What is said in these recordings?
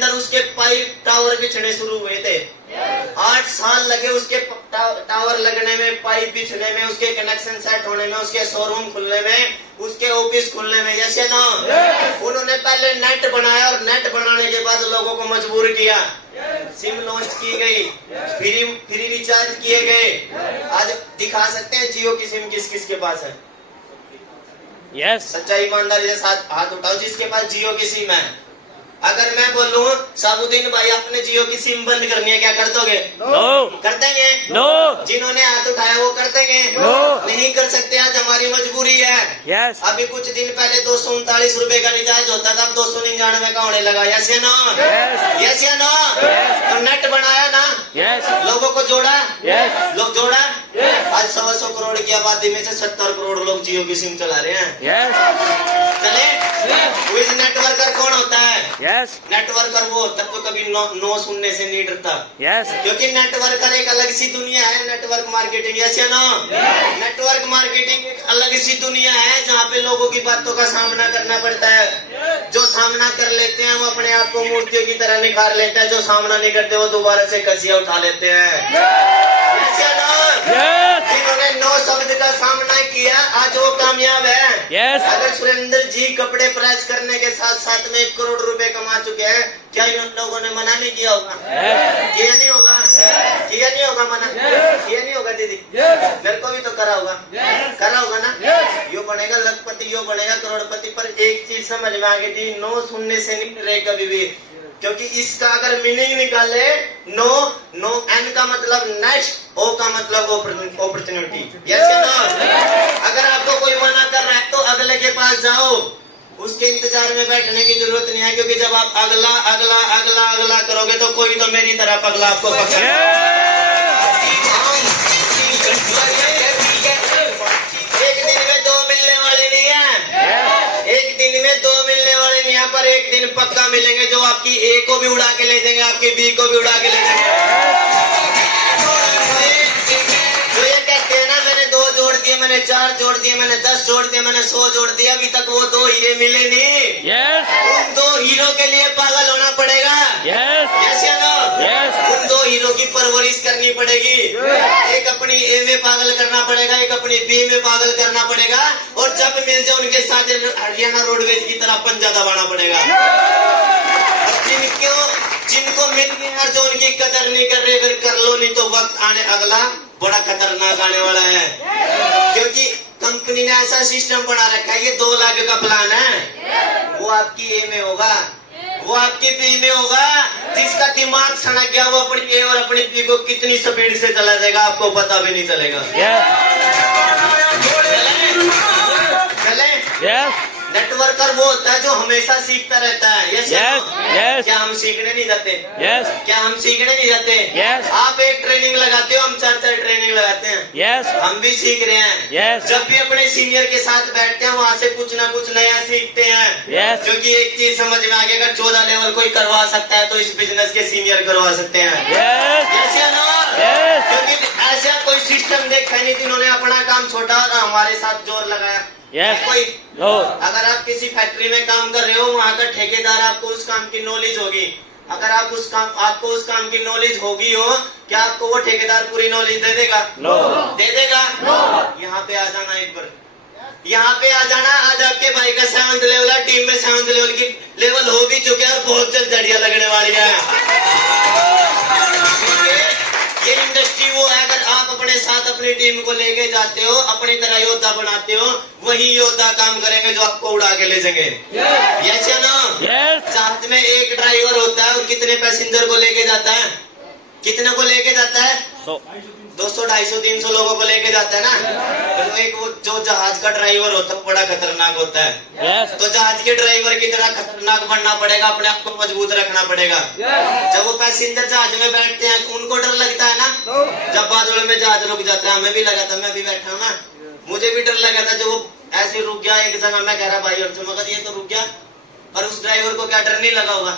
अंदर उसके pipe tower बिछने शुरू हुए थे। 8 साल लगे उसके टावर लगने में, पाइप बिछने में, उसके कनेक्शन सेट होने में, उसके शोरूम खुलने में, उसके ऑफिस खुलने में। जैसे ना उन्होंने पहले नेट बनाया और नेट बनाने के बाद लोगों को मजबूर किया, सिम लॉन्च की गई, फ्री रिचार्ज किए गए। आज दिखा सकते हैं जियो की सिम किस किस के पास है? यस। सच्चा ईमानदारी के साथ हाथ उठाओ जिसके पास जियो की सिम है। अगर मैं बोलूं साबुद्दीन भाई आपने जियो की सिम बंद करनी है, क्या कर दोगे? नो। कर देंगे? नो। जिन्होंने हाथ उठाया वो कर देंगे? नो। नहीं कर सकते, आज हमारी मजबूरी है। यस। अभी कुछ दिन पहले 239 रुपए का रिचार्ज होता था, अब 299 का होने लगा। यस या नो? यस या नो? तो नेट बनाया ना, यस। लोगों को जोड़ा, यस। लोग जोड़ा। आज 125 करोड़ की आबादी में से 70 करोड़ लोग जियो की सिम चला रहे हैं। यस। चले? इस नेटवर्कर कौन होता है? यस। नेटवर्कर वो होता है जो कभी नो सुनने से नहीं डरता, यस। क्योंकि नेटवर्कर एक अलग सी दुनिया है। नेटवर्क मार्केटिंग, ऐसे ना नेटवर्क मार्केटिंग एक अलग सी दुनिया है जहाँ पे लोगों की बातों का सामना करना पड़ता है। जो सामना कर लेते हैं वो अपने आप को मूर्तियों की तरह निखार लेते हैं, जो सामना नहीं करते वो दोबारा से कसिया उठा लेते हैं। ऐसे ना जिन्होंने 9 शब्द का सामना किया आज वो कामयाब है। यस। अगर सुरेंद्र जी कपड़े प्रेस करने के साथ साथ में 1 करोड़ रुपए कमा चुके हैं, क्या इन लोगों ने मना नहीं किया होगा? किया नहीं होगा? किया नहीं होगा मना? किया नहीं होगा दीदी? मेरे को भी तो करा होगा, करा होगा ना? यो बनेगा लखपति, यो बनेगा करोड़पति। पर एक चीज समझ में आ गई थी, नो सुनने से नहीं रहे कभी भी, क्योंकि इसका अगर मीनिंग निकाले नो एन का मतलब नेक्स्ट, ओ का मतलब अपॉर्चुनिटी। यस या नो? अगर आपको कोई मना कर रहा है तो अगले के पास जाओ, उसके इंतजार में बैठने की जरूरत नहीं है, क्योंकि जब आप अगला अगला अगला अगला करोगे तो कोई तो मेरी तरफ अगला आपको एक दिन में 2 मिलने वाले नहीं है, एक दिन में 2 मिलने वाले नहीं है, पर एक दिन पक्का मिलेंगे जो आपकी ए को भी उड़ा के ले जाएंगे, आपकी बी को भी उड़ा के ले जाएंगे। जो ये कहते हैं ना मैंने 2 जोड़ दिए, मैंने 4 जोड़ दिए, मैंने 10 जोड़ दिए, मैंने 100 जोड़ दिया, अभी तक वो 2 हीरे मिले नहीं। यस। उन 2 हीरो के लिए पागल होना पड़ेगा। यस। यस या नो? यस। उन 2 हीरो की परवरिश करनी पड़ेगी। एक अपनी ए में पागल करना पड़ेगा, एक अपनी बी में पागल करना पड़ेगा, और जब मिल जाए उनके साथ हरियाणा रोडवेज की तरह पंजा दबाना पड़ेगा। जिनको मिल गया जो उनकी कदर नहीं कर रहे फिर कर लो, नहीं तो वक्त आने अगला बड़ा खतरनाक आने वाला है। क्योंकि कंपनी ने ऐसा सिस्टम बना रखा है, ये 2 लाख का प्लान है, वो आपकी ए में होगा, वो आपकी बी में होगा। जिसका दिमाग सनक गया वो अपनी ए और अपनी बी को कितनी स्पीड से चला जाएगा आपको पता भी नहीं चलेगा। चले? नेटवर्कर वो होता है जो हमेशा सीखता रहता है। Yes yes. क्या हम सीखने नहीं जाते? यस। क्या हम सीखने नहीं जाते? यस। आप एक ट्रेनिंग लगाते हो, हम 4 ट्रेनिंग लगाते हैं। यस। हम भी सीख रहे हैं। यस। जब भी अपने सीनियर के साथ बैठते हैं वहाँ से कुछ ना कुछ नया सीखते हैं। यस। क्योंकि एक चीज समझ में आ गया, अगर 14 लेवल कोई करवा सकता है तो इस बिजनेस के सीनियर करवा सकते हैं। यस। या नो? क्योंकि ऐसा कोई सिस्टम देखा नहीं जिन्होंने अपना काम छोटा और हमारे साथ जोर लगाया। कोई अगर आप किसी फैक्ट्री में काम कर रहे हो, वहाँ का ठेकेदार आपको उस काम की नॉलेज होगी। अगर आपको उस काम की नॉलेज होगी हो, क्या आपको वो ठेकेदार पूरी नॉलेज दे देगा? दे देगा? यहाँ पे आ जाना एक बार, यहाँ पे आ जाना। आज आपके भाई का 7th लेवल है, टीम में 7th लेवल की लेवल हो भी चुके हैं और बहुत जल्द झड़िया लगने वाली है। ये इंडस्ट्री वो है, अगर आप अपने साथ अपनी टीम को लेके जाते हो, अपनी तरह योद्धा बनाते हो, वही योद्धा काम करेंगे जो आपको उड़ा के ले जाएंगे। यस या नो? साथ में एक ड्राइवर होता है और कितने पैसेंजर को लेके जाता है? कितने को लेके जाता है? 200, 250, 300 लोगों को लेके जाता है ना। तो एक वो जो जहाज का ड्राइवर होता है बड़ा खतरनाक होता है। तो जहाज के ड्राइवर की तरह खतरनाक बनना पड़ेगा, अपने आप को मजबूत रखना पड़ेगा। जब वो पैसेंजर जहाज में बैठते हैं तो उनको डर लगता है ना। जब बादलों में जहाज रुक जाता है, हमें भी लगा था, मैं भी बैठा हूँ ना, मुझे भी डर लगा था। जब वो ऐसे रुक गया एक जगह, मैं कह रहा भाई और मगर ये तो रुक गया, पर उस ड्राइवर को क्या डर नहीं लगा होगा?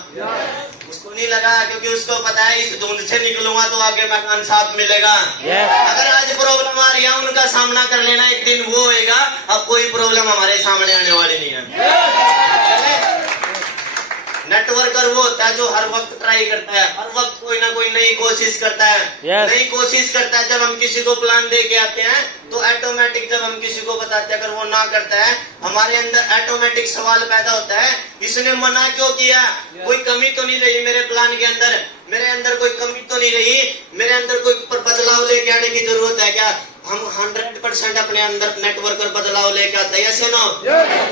उसको नहीं लगा, क्योंकि उसको पता है इस धुंध से निकलूंगा तो आगे मैदान साफ मिलेगा। अगर आज प्रॉब्लम आ रही है उनका सामना कर लेना, एक दिन वो होएगा, अब कोई प्रॉब्लम हमारे सामने आने वाली नहीं है। नेटवर्कर वो होता है जो हर वक्त ट्राई करता है, हर वक्त कोई ना कोई नई कोशिश करता है। Yes. नई कोशिश करता है। जब हम किसी को प्लान दे के आते हैं तो ऑटोमेटिक जब हम किसी को बताते हैं अगर वो ना करता है हमारे अंदर ऑटोमेटिक सवाल पैदा होता है, इसने मना क्यों किया? कोई कमी तो नहीं रही मेरे प्लान के अंदर, मेरे अंदर कोई कमी तो नहीं रही, मेरे अंदर कोई बदलाव लेके आने की जरूरत है क्या? हम 100% अपने अंदर नेटवर्कर बदलाव लेके आता है, ऐसे ना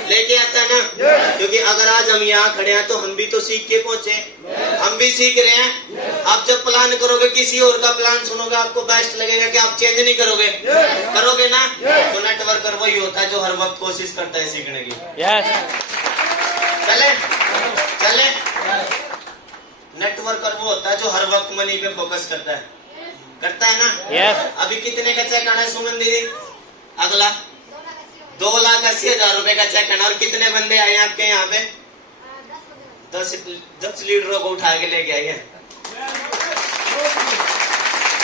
लेके आता है ना। क्योंकि अगर आज हम यहाँ खड़े हैं तो हम भी तो सीख के पहुंचे, हम भी सीख रहे हैं। आप जब प्लान करोगे किसी और का प्लान सुनोगे आपको बेस्ट लगेगा कि आप चेंज नहीं करोगे, करोगे ना। तो नेटवर्कर वही होता है जो हर वक्त कोशिश करता है सीखने की। Yes. चले चले नेटवर्कर वो होता है जो हर वक्त मनी पे फोकस करता है ना। Yes. अभी कितने का चेक आना है सुमन दीदी? अगला 2,80,000 रुपए का चेक आना। और कितने बंदे आए हैं आपके यहाँ पे? 10 लीडरों को उठा के लेके आए हैं।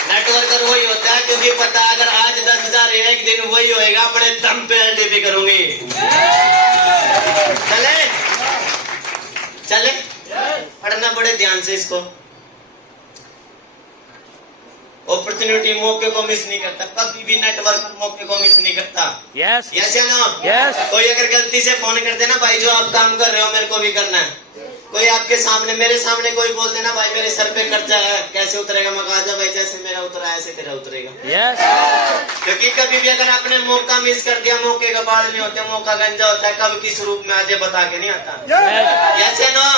नेटवर्कर वही होता है क्योंकि पता है अगर आज 10,000 है एक दिन वही होएगा, अपने दम पे एलटीपी करूंगी। चले चले पढ़ना बड़े ध्यान से इसको। अपॉर्चुनिटी मौके को मिस नहीं करता, कभी भी नेटवर्क मौके को मिस नहीं करता। Yes. यस या नो? Yes. कोई अगर गलती से फोन कर देना भाई जो आप काम कर रहे हो मेरे को भी करना है, कोई आपके सामने मेरे सामने कोई बोल देना भाई मेरे सर पे कर्जा है कैसे उतरेगा, मैं कहा भाई जैसे मेरा उतरा ऐसे तेरा उतरेगा। Yes. क्योंकि कभी भी अगर आपने मौका मिस कर दिया, मौके का बाढ़ नहीं होते, मौका गंजा होता है, कब किस रूप में आज बता के नहीं आता। Yes. यस या नो?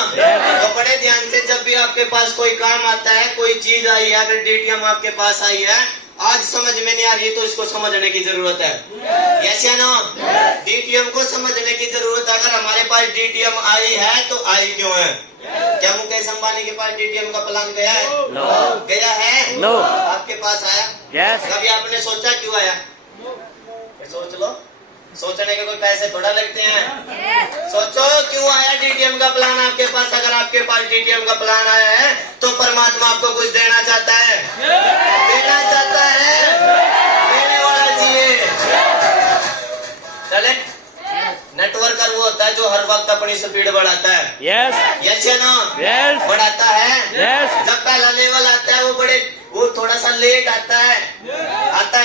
तो बड़े ध्यान से जब भी आपके पास कोई काम आता है, कोई चीज आई है, अगर डीटीएम आपके पास आई है आज समझ में नहीं आ रही तो इसको समझने की जरूरत है। यस या नो? डीटीएम को समझने की जरूरत है। अगर हमारे पास डीटीएम आई है तो आई क्यों है? क्या मुकेश अंबानी के पास डीटीएम का प्लान गया है? No. गया है? No. आपके पास आया? Yes. कभी आपने सोचा क्यों आया? सोच लो, सोचने के कोई पैसे थोड़ा लगते हैं। सोचो क्यों आया डीटीएम का प्लान आपके पास। अगर आपके पास डीटीएम का प्लान आया है तो परमात्मा आपको कुछ देना चाहता है, देना चाहता है, देने वाला चाहिए। चले नेटवर्कर वो होता है जो हर वक्त अपनी स्पीड बढ़ाता है। Yes. यस या नो? Yes. बढ़ाता है। Yes. जब पहला लेवल आता है वो थोड़ा सा लेट आता है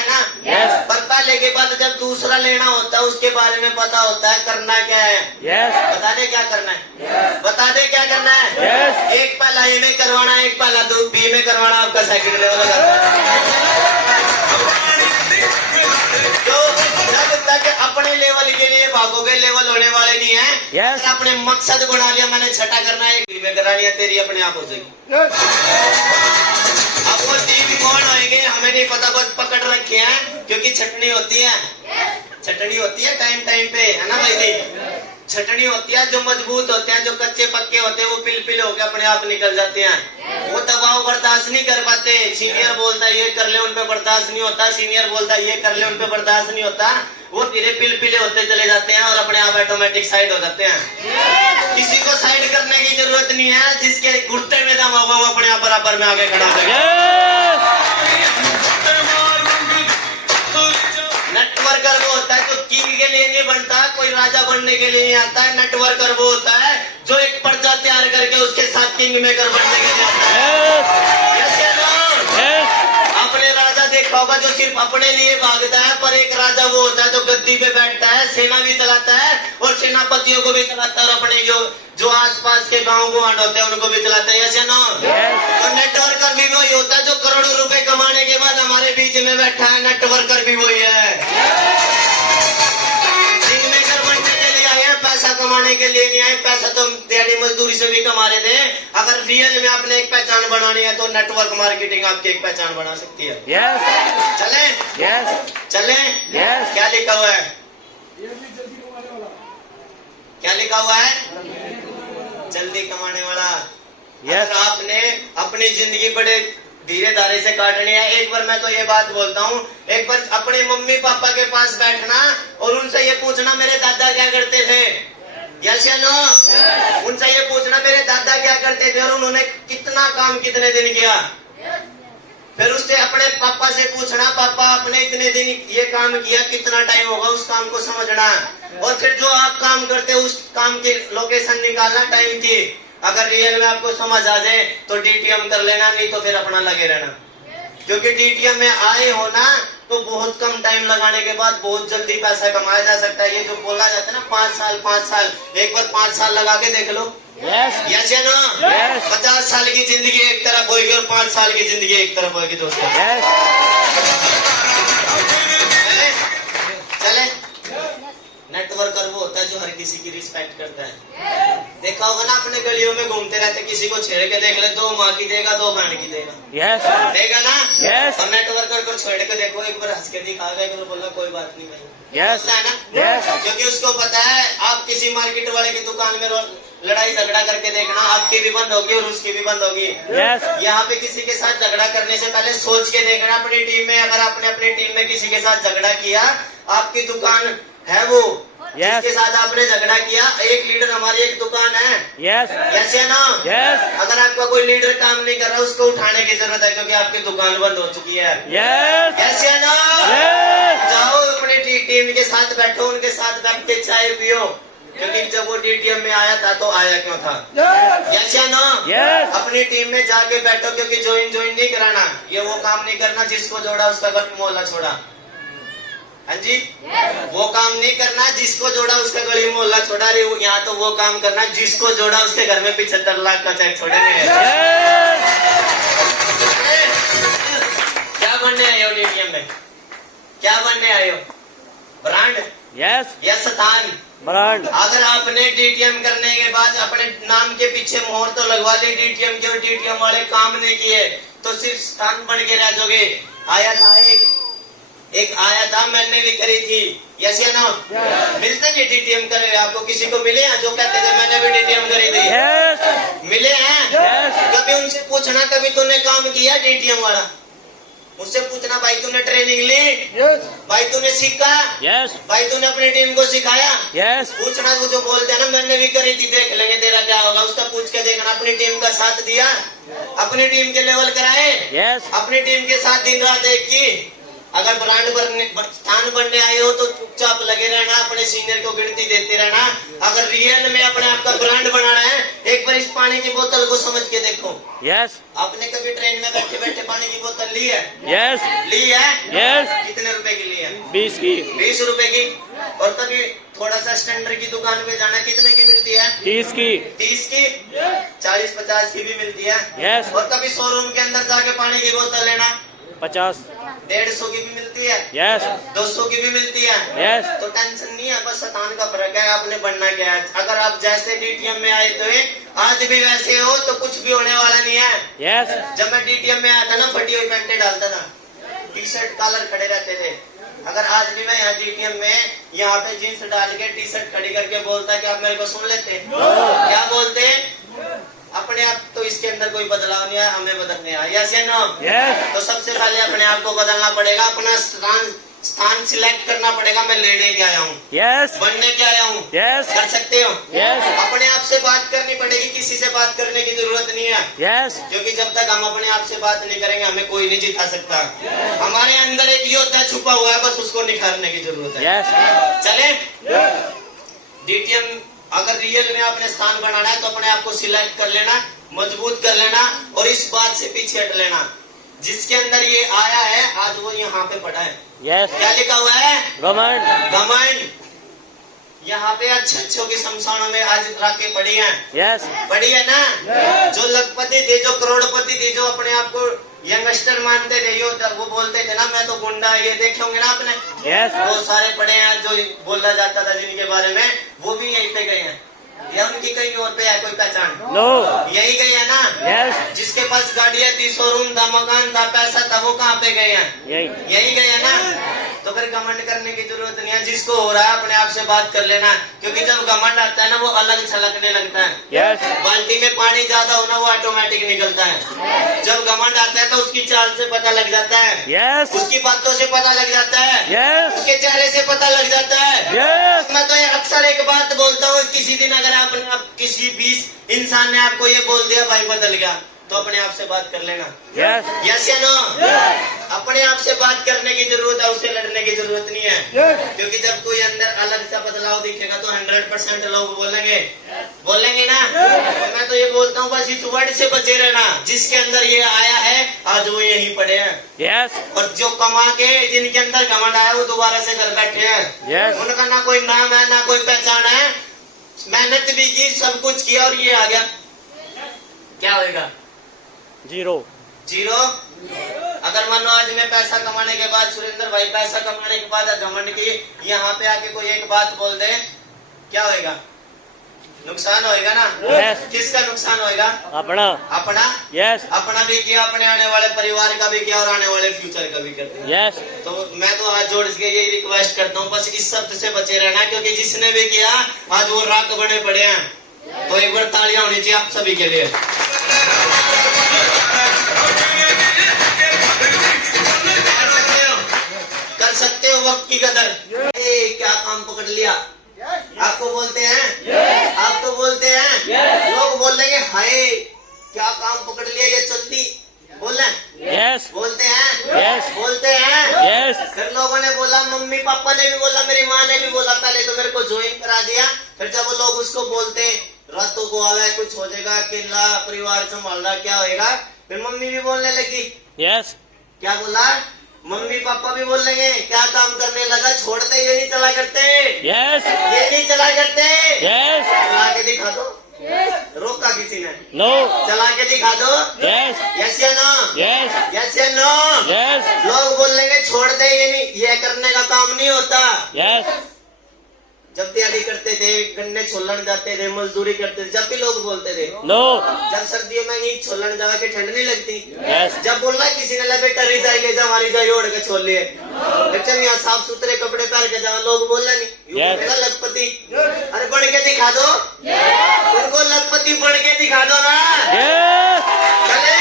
ना। Yes. पर पहले के बाद जब दूसरा लेना होता है उसके बारे में पता होता है करना क्या है। Yes. बता दे क्या करना है, बता दे क्या करना है। Yes. एक पहला ए में करवाना, एक पहला बी में करवाना, आपका सेकंड लेवल तो जब तक अपने लेवल के लिए भागोगे लेवल होने वाले नहीं है। Yes. अगर आपने मकसद बना लिया मैंने छठा करना है, बी में करानी है, तेरी अपने आप हो जाएगी। अब वो टीवी कौन होएंगे हमें नहीं पता, बस पकड़ रखे हैं क्योंकि छटनी होती है, छटनी होती है टाइम टाइम पे, है ना भाई जी? छटनी होती है, जो मजबूत होते हैं, जो कच्चे पक्के होते हैं वो पिल होके अपने आप निकल जाते हैं। वो दबाव बर्दाश्त नहीं कर पाते। सीनियर बोलता है ये कर ले, उन पे बर्दाश्त नहीं होता। सीनियर बोलता है ये कर ले, उन पे बर्दाश्त नहीं होता। वो धीरे पिले होते चले जाते हैं और अपने आप ऑटोमेटिक साइड हो जाते हैं। किसी को साइड करने की जरूरत नहीं है, जिसके घुटने में दम होगा वो अपने आप बराबर में आगे खड़ा हो जाएगा। नेटवर्कर वो होता है जो किंग के लिए नहीं बनता, कोई राजा बनने के लिए नहीं आता है। नेटवर्कर वो होता है जो एक पर्चा तैयार करके उसके साथ किंग मेकर बनने के लिए आता है। यस या नो? अपने राजा देखा होगा जो सिर्फ अपने लिए भागता है, पर एक राजा वो होता है जो गद्दी पे बैठता है, सेना भी चलाता है और सेनापतियों को भी चलाता है और अपने जो आसपास के गाँव गुआंढ होते हैं उनको भी चलाता है। यस या नो? तो नेटवर्कर भी वही होता है जो करोड़ों रुपए कमाने के बाद हमारे बीच में बैठा है। नेटवर्कर भी वही है, किंग मेकर बनने के लिए आए हैं, पैसा कमाने के लिए नहीं आए। पैसा तो हम दिहाड़ी मजदूरी से भी कमा रहे थे। अगर रियल में आपने एक पहचान बनानी है तो नेटवर्क मार्केटिंग आपकी एक पहचान बना सकती है। Yes. चले Yes. चले। Yes. क्या लिखा हुआ है? क्या लिखा हुआ है? जल्दी कमाने वाला। Yes. अगर आपने अपनी जिंदगी बड़े धीरे धारे से काटनी है, एक बार मैं तो ये बात बोलता हूँ, एक बार अपने मम्मी पापा के पास बैठना और उनसे ये पूछना मेरे दादा क्या करते थे। यस या नो? उनसे ये पूछना मेरे दादा क्या करते थे और उन्होंने कितना काम कितने दिन किया। फिर उससे अपने पापा से पूछना पापा आपने इतने दिन ये काम किया, कितना टाइम होगा, उस काम को समझना। और फिर जो आप काम करते उस काम की लोकेशन निकालना टाइम की। अगर रियल में आपको समझ आ जाए तो डीटीएम कर लेना, नहीं तो फिर अपना लगे रहना। क्योंकि डीटीएम में आए हो ना तो बहुत कम टाइम लगाने के बाद बहुत जल्दी पैसा कमाया जा सकता है। ये जो बोला जाता है ना 5 साल, एक बार 5 साल लगा के देख लो। यस या नो? 50 साल की जिंदगी एक तरफ होगी और 5 साल की जिंदगी एक तरफ होगी दोस्तों। चले, नेटवर्कर वो होता है जो हर किसी की रिस्पेक्ट करता है। देखा होगा ना अपने गलियों में घूमते रहते, किसी को छेड़ के देख ले, 2 माँ की देगा 2 बहन की देगा। देगा ना? और नेटवर्कर को छेड़ के देखो, एक बार हंस के दिखाएगा, एक बार बोला कोई बात नहीं भाई। है ना? क्योंकि उसको पता है आप किसी मार्केट वाले की दुकान में लड़ाई झगड़ा करके देखना, आपकी भी बंद होगी और उसकी भी बंद होगी। यहाँ पे किसी के साथ झगड़ा करने से पहले सोच के देखना अपनी टीम में, अगर आपने अपनी टीम में किसी के साथ झगड़ा किया, आपकी दुकान है वो जिसके साथ आपने झगड़ा किया, एक लीडर हमारी एक दुकान है। यस या नो? अगर आपका कोई लीडर काम नहीं कर रहा, उसको उठाने की जरूरत है, क्योंकि आपकी दुकान बंद हो चुकी है। यस या नो? जाओ अपनी टीम के साथ बैठो, उनके साथ बैठ के चाय पियो, क्योंकि जब वो डीटीएम में आया था तो आया क्यों था। यस या नो? अपनी टीम में जाके बैठो, क्योंकि ज्वाइन नहीं कराना, ये वो काम नहीं करना जिसको जोड़ा उसका गट मोहल्ला छोड़ा। हाँ जी, वो काम नहीं करना जिसको जोड़ा उसका गली मोहल्ला छोड़ा। रे यहाँ तो वो काम करना जिसको जोड़ा उसके घर में 75 लाख का चेक छोड़ेंगे। क्या बनने आए हो डीटीएम में? क्या बनने आए हो? ब्रांड? या स्थान? ब्रांड। अगर आपने डीटीएम करने के बाद अपने नाम के पीछे मोहर तो लगवा ली डीटीएम की, और डीटीएम वाले काम नहीं किए तो सिर्फ स्थान बन के रह जाओगे। आया था एक आया था, मैंने भी करी थी। यस या नो? मिलते नहीं डीटीएम करे, आपको किसी को मिले हैं जो कहते थे मैंने भी डीटीएम करी थी? मिले हैं? कभी उनसे पूछना कभी तूने काम किया डीटीएम वाला? मुझसे पूछना भाई तूने ट्रेनिंग ली? भाई तूने सीखा? भाई तूने अपनी टीम को सिखाया? पूछना। वो जो बोलते हैं ना मैंने भी करी थी, देख लेंगे तेरा क्या होगा, उसका पूछ के देखना। अपनी टीम का साथ दिया, अपनी टीम के लेवल कराए, अपनी टीम के साथ दिन रात एक की। अगर ब्रांड स्थान बनने आए हो तो चुपचाप लगे रहना, अपने सीनियर को गिनती देते रहना। अगर रियल में अपने आप का ब्रांड बनाना है, एक बार इस पानी की बोतल को समझ के देखो। आपने कभी ट्रेन में बैठे बैठे पानी की बोतल ली है? ली है? कितने रुपए की ली है? 20 रुपए की। और कभी थोड़ा सा स्टैंडर्ड की दुकान पे जाना, कितने की मिलती है? 30 की। 40-50 की भी मिलती है। और कभी शोरूम के अंदर जाके पानी की बोतल लेना, 50, 150 की भी मिलती है। 200 की भी मिलती है। तो टेंशन नहीं है, बस स्थान का फर्क है, आपने बनना क्या है। अगर आप जैसे डीटीएम में आए थे आज भी वैसे हो तो कुछ भी होने वाला नहीं है। जब मैं डीटीएम में आया था ना, फटी हुई पैंटें डालता था, टी शर्ट कॉलर खड़े रहते थे। अगर आज भी मैं यहाँ डीटीएम में यहाँ पे जीन्स डाल के टी शर्ट खड़ी करके बोलता कि आप मेरे को सुन लेते? क्या बोलते? अपने आप तो इसके अंदर कोई बदलाव नहीं है, हमें बदलने आया। यस या नो? तो सबसे पहले अपने आप को बदलना पड़ेगा, अपना स्थान सिलेक्ट करना पड़ेगा। मैं लेने क्या आया हूँ? बनने क्या आया हूँ? कर सकते हो? अपने आप से बात करनी पड़ेगी, किसी से बात करने की जरूरत नहीं है। क्योंकि जब तक हम अपने आप से बात नहीं करेंगे हमें कोई नहीं जिता सकता। हमारे अंदर एक योद्धा छुपा हुआ है, बस उसको निखारने की जरूरत है। चले, डीटीएम अगर रियल में अपने स्थान बनाना है तो अपने आप को सिलेक्ट कर लेना, मजबूत कर लेना, और इस बात से पीछे हट लेना। जिसके अंदर ये आया है आज वो यहाँ पे पड़ा है। क्या लिखा हुआ है? घमंड। यहाँ पे अच्छों की शमशानों में आज राखें पड़ी हैं। पड़ी है ना? जो लखपति थे, जो करोड़पति थे, जो अपने आप को यंगस्टर मानते थे, वो बोलते थे ना मैं तो गुंडा, ये देखे होंगे ना आपने। वो सारे पड़े हैं जो बोला जाता था जिनके बारे में, वो भी यहीं पे गए हैं। या उनकी कहीं और पे है कोई पहचान? यही गए है ना? जिसके पास गाड़ियाँ थी, शोरूम था, मकान था, पैसा था, वो कहाँ पे गए हैं? यही गए है ना? तो फिर घमंड करने की जरूरत नहीं है। जिसको हो रहा है अपने आप से बात कर लेना, क्योंकि जब घमंड आता है ना वो अलग छलकने लगता है। बाल्टी में पानी ज्यादा होना वो ऑटोमेटिक निकलता है। जब घमंड आता है तो उसकी चाल से पता लग जाता है। उसकी बातों से पता लग जाता है। उसके चेहरे से पता लग जाता है। मैं तो अक्सर एक बात बोलता हूँ, किसी दिन अगर आप किसी 20 इंसान ने आपको ये बोल दिया भाई बदल गया, तो अपने आप से बात कर लेना। Yes. यस या नो? अपने आप से बात करने की जरूरत है, उससे लड़ने की जरूरत नहीं है। क्योंकि जब कोई अंदर अलग सा बदलाव दिखेगा तो 100% लोग बोलेंगे, बोलेंगे ना। तो मैं तो ये बोलता हूँ बस इस वर्ड से बचे रहना, जिसके अंदर ये आया है आज वो यहीं पड़े हैं। Yes. और जो कमा के जिनके अंदर घमंड आया वो दोबारा से घर बैठे हैं। Yes. उनका ना कोई नाम है ना कोई पहचान है, मेहनत भी की, सब कुछ किया और ये आ गया, क्या होएगा? Zero. जीरो। अगर मानो आज मैं पैसा कमाने के बाद, सुरेंद्र भाई पैसा कमाने के बाद घमंड की यहाँ पे आके कोई एक बात बोल दे, क्या होएगा? नुकसान होएगा ना। Yes. किसका नुकसान होएगा? अपना। अपना। Yes. अपना भी किया, अपने आने वाले परिवार का भी किया और आने वाले फ्यूचर का भी करते हैं। Yes. तो मैं तो हाथ जोड़ के यही रिक्वेस्ट करता हूँ बस इस शब्द से बचे रहना, क्योंकि जिसने भी किया आज वो रात बने पड़े हैं। तो एक बार तालियां होनी चाहिए आप सभी के लिए। कर सकते हो वक्त की कदर। क्या काम पकड़ लिया? आपको बोलते हैं, आपको बोलते हैं, लोग बोल देंगे हाय क्या काम पकड़ लिया ये चलती, बोल रहे हैं? Yes. बोलते हैं, Yes. बोलते हैं। Yes. फिर लोगों ने बोला, मम्मी पापा ने भी बोला, मेरी माँ ने भी बोला, पहले तो मेरे को ज्वाइन करा दिया। फिर जब वो लोग उसको बोलते रातों को आवे कुछ हो जाएगा, अकेला परिवार संभाल रहा, क्या होएगा? फिर मम्मी भी बोलने लगी, Yes. क्या बोला? मम्मी पापा भी बोल रहे हैं, क्या काम करने लगा, छोड़ते ये नहीं चला करते, Yes. ये नहीं चला करते। Yes. चला के दिखा दो। रोका किसी ने? No. चला के दिखा दो। Yes. यस या नो? Yes. यस या नो? Yes. लोग बोलेंगे छोड़ दे, ये नहीं, ये करने का काम नहीं होता। Yes. जब तैयारी करते थे, गन्ने छोलन जाते थे, मजदूरी करते थे, जब भी लोग बोलते थे। No. जब सर्दियों में ईट छोलन जावा के ठंड नहीं लगती। Yes. जब बोलना किसी ने बेटा रिजाई ले जा, हमारी जाई ओढ़ के छोड़ लिए, लेकिन यहाँ साफ सुथरे कपड़े पहन के जाओ, लोग बोलना नहीं, यूं Yes. बोलेगा लखपति। अरे बढ़ के दिखा दो, उनको लखपति बढ़ के दिखा दो ना। Yes. चले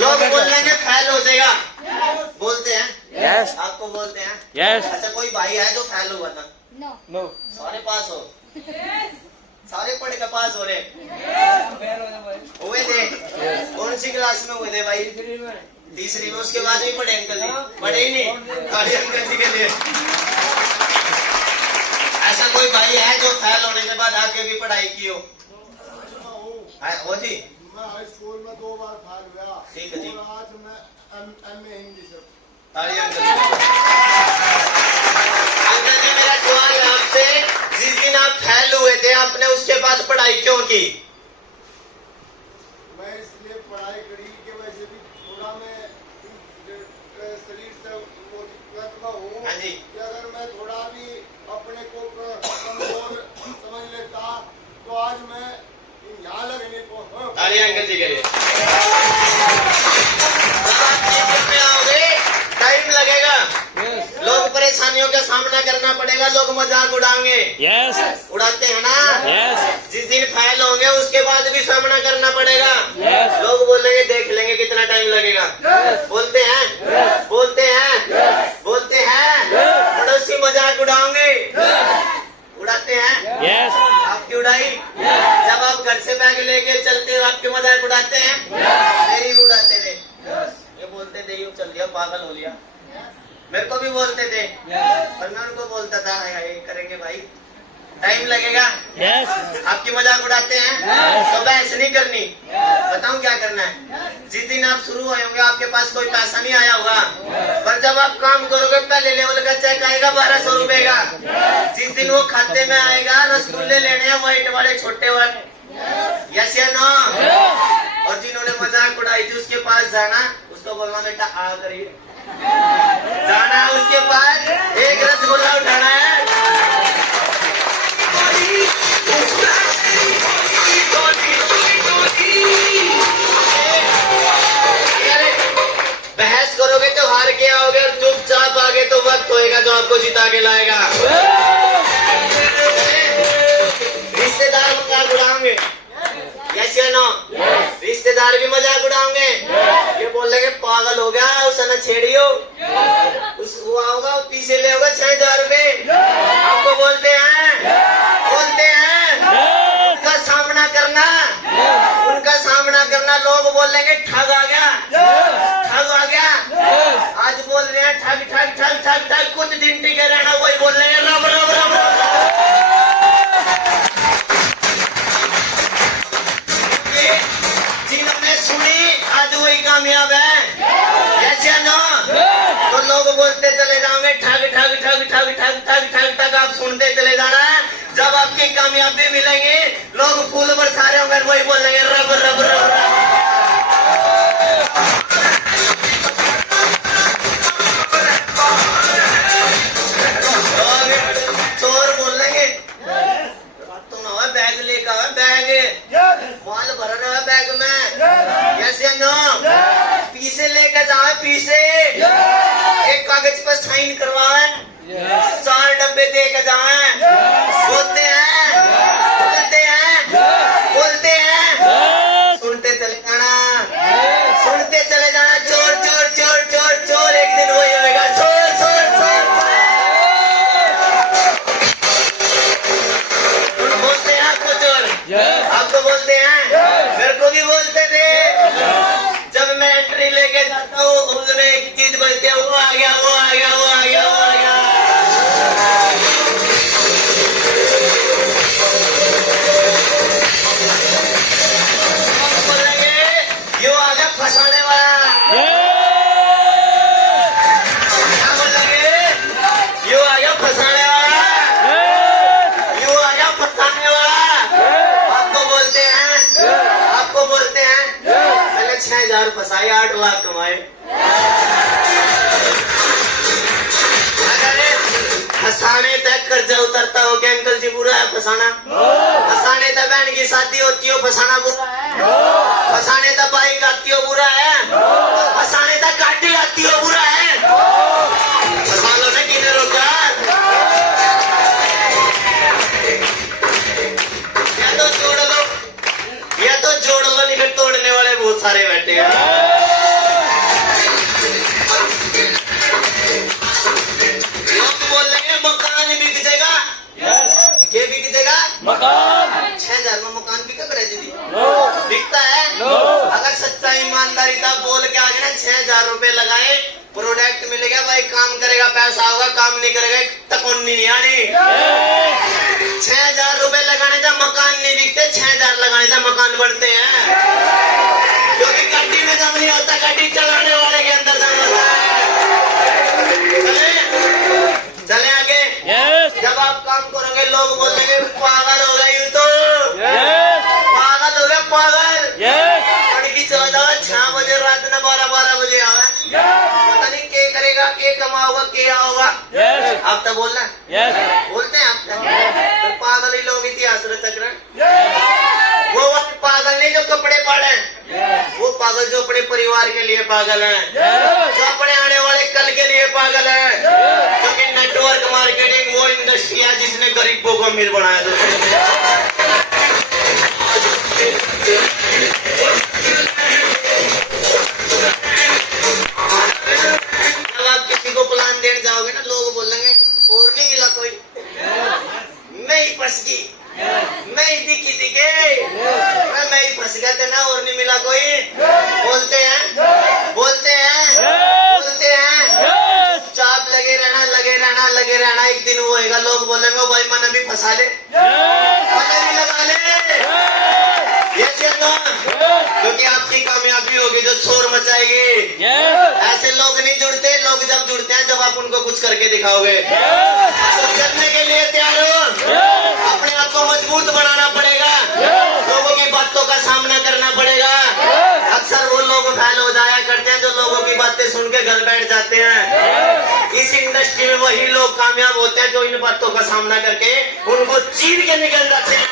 लोग बोलेंगे फैल हो जाएगा, बोलते हैं। Yes. आपको बोलते हैं। Yes. अच्छा कोई भाई है जो फैल हुआ था? No. सारे पास हो, सारे पढ़ के पास हो रहे हुए थे। कौन सी क्लास में हुए थे भाई? तीसरी में। उसके बाद भी पढ़े अंकल जी? पढ़े ही नहीं। खाली अंकल जी के लिए। ऐसा कोई भाई है जो फेल होने के बाद आगे भी पढ़ाई की हो? हो जी? मैं हाई स्कूल में 2 बार फेल हुआ। ठीक है जी। और आज मैं एमए हिंदी से। ताली अंकल जी। अंकल जी मेरा सवाल है आपसे, जिस दिन आप फेल हुए थे आपने उसके बाद पढ़ाई क्यों की? मैं इसलिए पढ़ाई करी कि वैसे भी थोड़ा मैं शरीर से वो दिक्कत में हूँ। हाँ जी। कि अगर मैं थोड़ा भी अपने को कमजोर समझ लेता तो आज मैं यहाँ लगने को। ताली अंकल जी करिए। में आओगे टाइम लगेगा, लोग परेशानियों का सामना करना पड़ेगा, लोग मजाक उड़ाएंगे। Yes. उड़ाते हैं ना? Yes. जिस दिन फेल होंगे उसके बाद भी सामना करना पड़ेगा। Yes. लोग बोलेंगे देख लेंगे कितना टाइम लगेगा। बोलते हैं, बोलते हैं, बोलते हैं। पड़ोसी मजाक उड़ाओगे, उड़ाते हैं। Yes. आपकी उड़ाई? जब आप घर से बैग लेके चलते हो आपके मजाक उड़ाते हैं? मेरी भी उड़ाते थे। ये बोलते थे यूं चल दिया, पागल हो लिया। मेरे को भी बोलते थे, पर मैं उनको बोलता था हाय हाय करेंगे भाई, टाइम लगेगा। Yes. आपकी मजाक उड़ाते हैं तो बहस नहीं करनी। बताऊं क्या करना है? जिस दिन आप शुरू हुए होंगे आपके पास कोई पैसा नहीं आया होगा, पर जब आप काम करोगे पहले लेवल का चेक आएगा 1200 रुपए का। जिस दिन वो खाते में आएगा, रसगुल्ले लेने हैं व्हाइट वाले छोटे वाले। यस या नो? और जिन्होंने मजाक उड़ाई थी उसके पास जाना, उसको बोलना बेटा आ करिए, जाना उसके पास, एक रसगुल्ला उठाना है। बहस करोगे तो हार के आओगे और चुपचाप आगे तो वक्त होएगा जो आपको जिता के लाएगा। रिश्तेदार मजाक उड़ाओगे? यस या नो? रिश्तेदार भी मजाक उड़ाओगे। ये बोलेंगे पागल हो गया, उसे न छेड़ियो, वो आओगा पीछे ले होगा 6000 रुपए। आपको बोलते हैं, बोलते हैं। उनका सामना करना, उनका सामना करना वरना लोग बोलेंगे ठग आ गया, ठग आ गया। आज बोल रहे हैं ठग ठग ठग ठग ठग, कुछ दिन टिके रहना वही बोल रहे हैं रब रब रब रब। जिन्होंने सुनी आज वही कामयाब है, ऐसे ना तो लोग बोलते चले जाओगे ठग ठग ठग ठग ठग ठग ठग ठग, आप सुनते चले जाना है। जब आपकी कामयाबी मिलेंगी लोग फूल बरसा रहे होंगे वही बोलेंगे रब रब रब रब। चोर बोलेंगे तो ना बैग लेकर आवे, बैग माल भर रहा है बैग में, ऐसे ना पीछे लेकर जाए, पीछे एक कागज पर साइन करवाए, 4 डब्बे दे के जाए। बोलते हैं बोलते हैं बोलते हैं, सुनते चले जाना, सुनते चले जाना। चोर चोर चोर चोर चोर, एक दिन वही होगा चोर चोर चोर। बोलते हैं आपको चोर, आपको बोलते हैं, मेरे को भी बोलते थे। जब मैं एंट्री लेके जाता हूँ उसमें एक चीज बोलते हैं, वो आ गया वो आ गया वो आ गया वो आ गया। यो आ गया फंसाने वाला, क्या बोलेंगे? यो आ गया फंसाने वाला, यो आ गया फंसाने वाला। आपको बोलते हैं, आपको बोलते हैं पहले 6,000 फंसाए 8 लाख कमाए। अगर फंसाने तक कर्जा उतरता हो क्या अंकल जी बुरा है फंसाना? फंसाने तक बहन की शादी होती हो फंसाना बुरा है? फंसाने तक बाइक आती हो बुरा है? फंसाने तक गाड़ी आती हो बुरा है? फंसा लो ना, किन्हें रोका? या तो जोड़ लो, या तो जोड़ लो, नहीं फिर तोड़ने वाले बहुत सारे बैठे हैं। लोग बोल रहे हैं मकान बिक जाएगा, क्या बिक जाएगा? मकान 6,000 में मकान बिका करे जी? बिकता है? अगर सच्चा ईमानदारी था बोल के आगे ना 6,000 रुपए लगाए, प्रोडक्ट मिलेगा भाई, काम करेगा पैसा होगा, काम नहीं करेगा तकोनी नहीं आनी। 6,000 रुपए लगाने था मकान नहीं बिकते, 6,000 लगाने था मकान बनते हैं। क्योंकि गाड़ी में दम नहीं होता, गाड़ी चलाने वाले के अंदर दम होता है। चले आगे। जब आप काम करोगे लोग बोलेंगे पागल हो गया, यूं तो पागल हो गया पागल। लड़की चला जाओ 6 बजे रात में 12 बजे आवे, पता नहीं क्या करेगा, क्या कमाओगा, क्या होगा। आप तो बोलना बोलते हैं आप तो पागल ही लोग इतिहास रचक रहे। वो पागल नहीं जो कपड़े पाड़े, वो पागल जो अपने परिवार के लिए पागल है, जो अपने आने वाले कल के लिए पागल है। क्योंकि नेटवर्क मार्केटिंग वो इंडस्ट्री है जिसने गरीबों को अमीर बनाया। जब आप किसी को प्लान देने जाओगे ना लोग बोलेंगे और नहीं मिला कोई, मैं ही फंस गई, मैं ही दिखी दिखे, मैं ही फंस गया था ना और नहीं मिला कोई। बोलते हैं बोलते हैं बोलते हैं, चुपचाप लगे रहना लगे रहना लगे रहना। एक दिन वो होएगा लोग बोलेंगे भाई मन भी फंसा ले, मन भी लगा ले, ये क्योंकि आपकी कामयाबी होगी जो शोर मचाएगी। ऐसे लोग नहीं जुड़ते, लोग जब जुड़ते हैं जब आप उनको कुछ करके दिखाओगे। तो करने के लिए तैयार हो, अपने आप को मजबूत बनाना पड़ेगा, लोगों की बातों का सामना करना पड़ेगा। अक्सर वो लोग फैल हो जाया करते हैं जो लोगों की बातें सुन के घर बैठ जाते हैं। इस इंडस्ट्री में वही लोग कामयाब होते हैं जो इन बातों का सामना करके उनको चीर के निकल जाते हैं।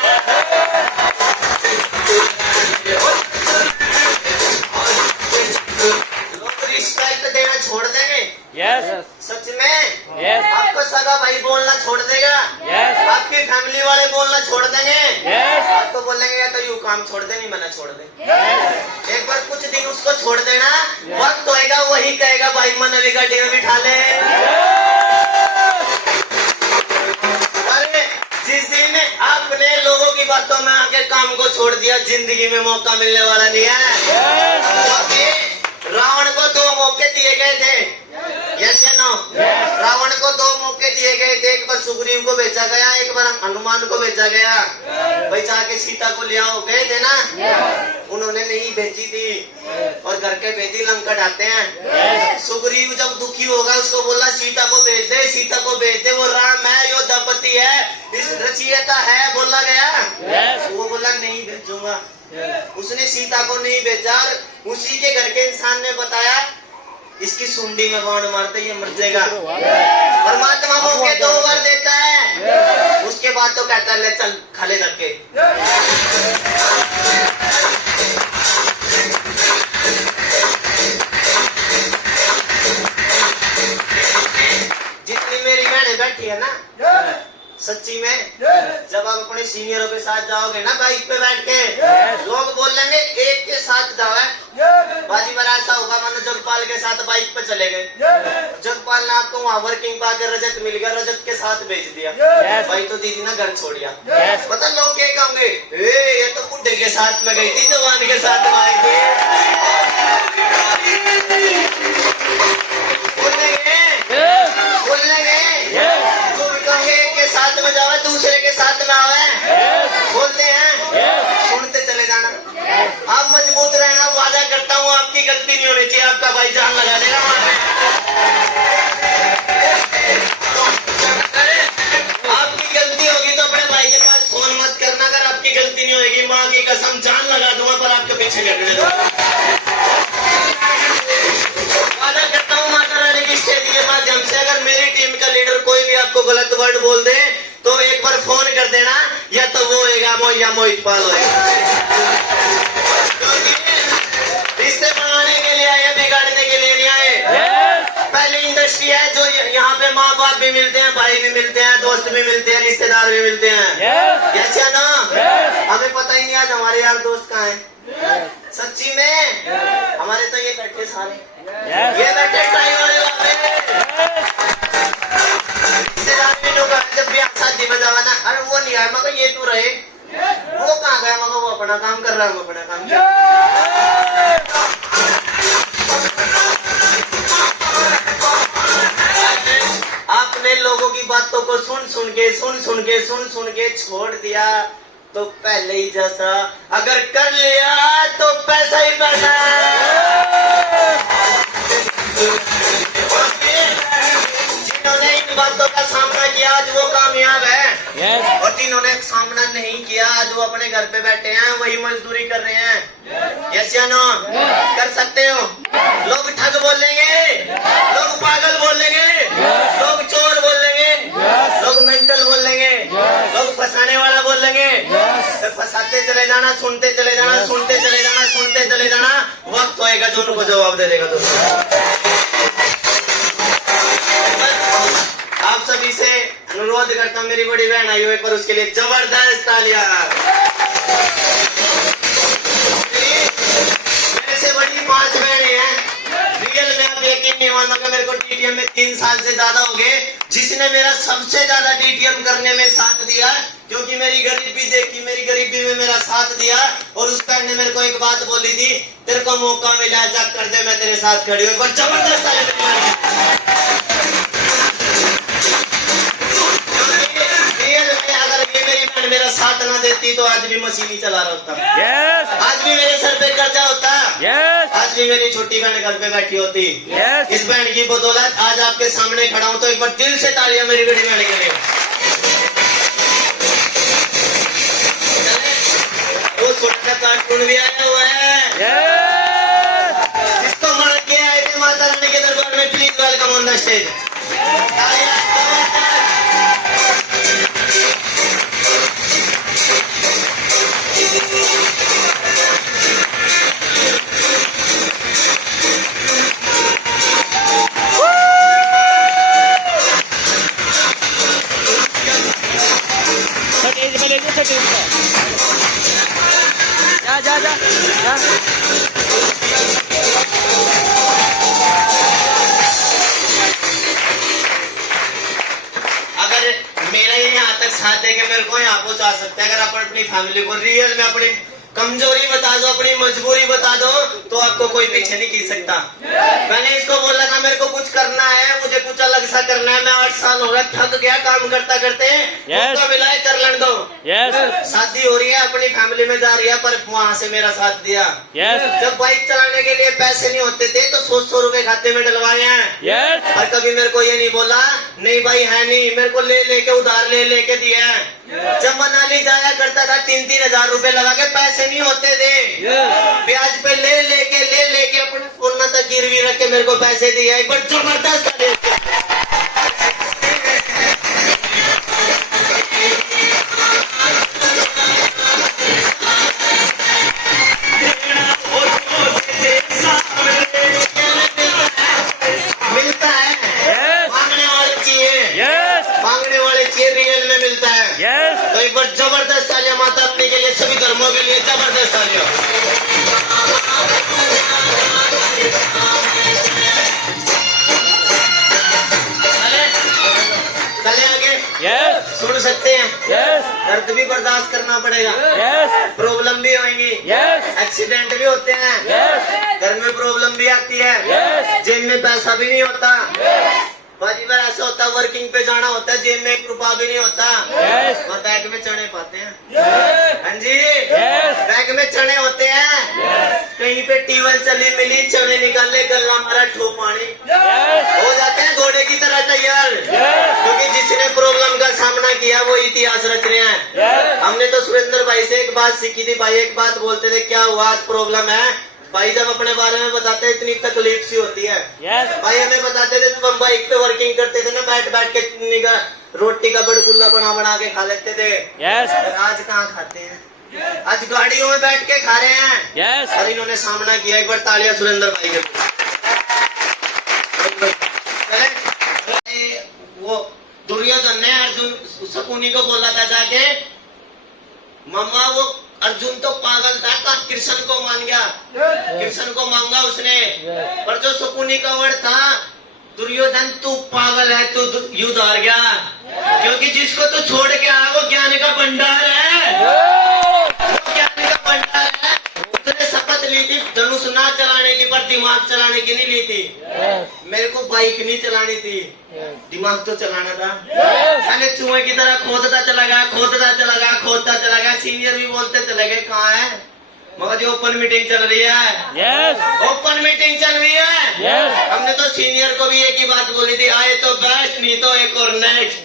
लोग रिस्पेक्ट देना छोड़ देंगे। सच में आपको सगा भाई बोलना छोड़ देगा, आपकी फैमिली वाले बोलना छोड़ देंगे, आपको बोलेंगे या तो यू काम छोड़ दे, नहीं मना छोड़ दे। एक बार कुछ दिन उसको छोड़ देना, वक्त होएगा वही कहेगा भाई मन अभी गाड़ी में बिठा ले। अरे जिस दिन आपने लोगों की बातों में आके काम को छोड़ दिया, जिंदगी में मौका मिलने वाला नहीं है। क्योंकि रावण को 2 मौके दिए गए थे, यस या नो? रावण को 2 मौके दिए गए थे, एक बार सुग्रीव को बेचा गया, एक बार हनुमान को बेचा गया। भाई जाके सीता को ले आओ, गए थे ना? उन्होंने नहीं भेजी थी और घर के भेदी लंका ढाते हैं। सुग्रीव जब दुखी होगा उसको बोला सीता को भेज दे, सीता को भेज दे, वो राम है, योद्धापति है, इस रचयिता है बोला गया। वो बोला नहीं भेजूंगा, उसने सीता को नहीं भेजा। उसी के घर के इंसान ने बताया इसकी सुंडी में बाण मारते ये मर जाएगा। परमात्मा मौके 2 बार देता है, उसके बाद तो कहता है ले चल खा ले धक्के। जितनी मेरी बहनें बैठी है ना, सच्ची में जब आप अपने सीनियरों के साथ जाओगे ना बाइक पे बैठ के, लोग बोलेंगे एक के साथ जाओ है। बाजी बार ऐसा होगा मानो जगपाल के साथ बाइक पे चले गए, जगपाल ने आपको वहाँ वर्किंग पा के रजत मिल गया, रजत के साथ भेज दिया, भाई तो दीदी ना घर छोड़ दिया। पता लोग क्या कहोगे, ये तो बुढ़े के साथ में गई थी, जवान के साथ में आई थी। साथ में जाओ, दूसरे के साथ में आवे, बोलते हैं, सुनते चले जाना। आप मजबूत रहना, वादा करता हूँ आपकी गलती नहीं होनी चाहिए, आपका भाई जान लगा देगा वहां पे। आपकी गलती होगी तो अपने भाई के पास फोन मत करना, अगर आपकी गलती नहीं होगी माँ की कसम जान लगा दूंगा पर आपके पीछे लगने दो। वादा करता हूँ माता रानी की स्टेज के माध्यम से, अगर मेरी टीम का लीडर कोई भी आपको गलत वर्ड बोल दे तो एक बार फोन कर देना, या तो वो होएगा मोह या मोहित पाल होएगा। रिश्ते बनाने के लिए आए, बिगाड़ने के लिए नहीं आए। पहली इंडस्ट्री है जो यहाँ पे माँ बाप भी मिलते हैं, भाई भी मिलते हैं, दोस्त भी मिलते हैं, रिश्तेदार भी मिलते हैं, यस या ना? हमें पता ही नहीं आज हमारे यार दोस्त कहाँ हैं। सच्ची में हमारे तो ये बैठे सारे, ये बैठे ट्राई वाले जब भी शादी में जावा ना, अरे वो नहीं आया मगर ये तू रहे, वो कहाँ गया मगर वो अपना काम कर रहा है, वो अपना काम कर। आपने लोगों की बातों को सुन के छोड़ दिया तो पहले ही जैसा, अगर कर लिया तो पैसा ही पैसा। जिन्होंने इन बातों का सामना किया आज वो कामयाब है, और जिन्होंने सामना नहीं किया आज वो अपने घर पे बैठे हैं, वही मजदूरी कर रहे हैं, यस या नो? कर सकते हो? लोग ठग बोलेंगे, लोग पागल बोलेंगे, लोग चोर बोलेंगे, लोग मेंटल बोलेंगे, लोग फंसाने वाला बोलेंगे, तो फंसाते चले जाना, सुनते चले जाना, सुनते चले जाना, सुनते चले जाना, वक्त होएगा जो उनको जवाब दे देगा। दोस्तों आप सभी से अनुरोध करता हूँ, मेरी बड़ी बहन आई हुई पर उसके लिए जबरदस्त तालियां। मेरे से बड़ी 5 बहनें हैं, रियल में आप यकीन नहीं मानोगे, मेरे को डीटीएम में 3 साल से ज्यादा हो गए, जिसने मेरा सबसे ज्यादा डीटीएम करने में साथ दिया, क्योंकि मेरी गरीबी देखी, मेरी गरीबी में मेरा साथ दिया, और उस बहन ने मेरे को एक बात बोली थी, तेरे को मौका मिला जा कर दे, मैं तेरे साथ खड़ी हूँ, पर जबरदस्त मेरा साथ ना देती तो आज भी मशीन ही चला रहा होता, आज भी मेरे सर पे कर्जा होता, आज भी मेरी छोटी बहन घर पे बैठी होती। इस बहन की बदौलत आज आपके सामने खड़ा हूं, तो एक बार दिल से तालियां मेरी बड़ी बहन के लिए। वो छोटा सा कार्टून भी आया हुआ है, जिसको मार के आए थे माता रानी के दरबार में, please welcome on the stage. जा फैमिली को रियल में अपनी कमजोरी बता दो, अपनी मजबूरी बता दो, तो आपको कोई पीछे नहीं खींच सकता। मैंने इसको बोला था मेरे को कुछ करना है, मुझे कुछ अलग सा करना है। मैं 8 साल हो गया, थक गया काम करता करते। मौका मिला है, कर लेने दो। शादी हो रही है, अपनी फैमिली में जा रही है, पर वहाँ से मेरा साथ दिया। जब बाइक चलाने के लिए पैसे नहीं होते थे तो 100 रुपए खाते में डलवाए हैं। और कभी मेरे को ये नहीं बोला नहीं भाई है नहीं, मेरे को ले लेके उधार ले लेके दिया है। जब मनाली जाया करता था 3-3 हजार रुपए लगा के, पैसे नहीं होते थे, ब्याज पे ले लेके अपने सोना तक गिरवी रख के मेरे को पैसे दिए। एक बार जबरदस्त मिलता है, मांगने वाले चाहिए, रियल में मिलता है। तो एक बार जबरदस्त तालियां माता अपने के लिए, सभी धर्मों के लिए जबरदस्त तालियां। चले आगे। सुन सकते हैं। दर्द भी बर्दाश्त करना पड़ेगा। प्रॉब्लम भी होंगी। एक्सीडेंट भी होते हैं। घर में प्रॉब्लम भी आती है। जेब में पैसा भी नहीं होता। बाजी बार ऐसा होता है, वर्किंग पे जाना होता है, जेब में 1 रुपया भी नहीं होता, और बैग में चने पाते हैं। हाँ जी, बैग में चने होते हैं। कहीं पे टीवल चली मिली, चने निकाले, गला मारा, ठो पानी, हो जाते हैं घोड़े की तरह तैयार। क्योंकि जिसने प्रॉब्लम का सामना किया वो इतिहास रच रहे हैं। हमने तो सुरेंद्र भाई से एक बात सीखी थी। भाई एक बात बोलते थे, क्या हुआ आज प्रॉब्लम है? भाई जब अपने बारे में बताते हैं इतनी तकलीफ सी होती है। भाई हमें बताते थे जब हम बाइक पे वर्किंग करते थे ना, बैठ के निगाह रोटी का बड़गुल्ला बना के खा लेते थे। आज कहाँ खाते हैं? आज गाड़ियों में बैठ के खा रहे हैं। और इन्होंने सामना किया। एक बार तालियां सुरेंद्र भाई के। वो दुर्योधन ने अर्जुन शकुनी को बोला था जाके, मम्मा वो अर्जुन तो पागल था, कृष्ण को मान गया, कृष्ण को मांगा उसने। पर जो शकुनी का वर्ड था, दुर्योधन तू पागल है, तू युद्ध हार गया। क्योंकि जिसको तू छोड़ के आया वो ज्ञान का भंडार है, वो ज्ञान का भंडार है। उसने शपथ ली थी धनुष ना चलाने की, पर दिमाग चलाने की नहीं ली थी। मेरे को बाइक नहीं चलानी थी, दिमाग तो चलाना था। पहले चूहे की तरह खोदता चला गया। सीनियर भी बोलते चले गए कहाँ है, मगर जो ओपन मीटिंग चल रही है। ओपन मीटिंग चल रही है। हमने तो सीनियर को भी एक ही बात बोली थी, आए तो बेस्ट, नहीं तो एक और नेक्स्ट।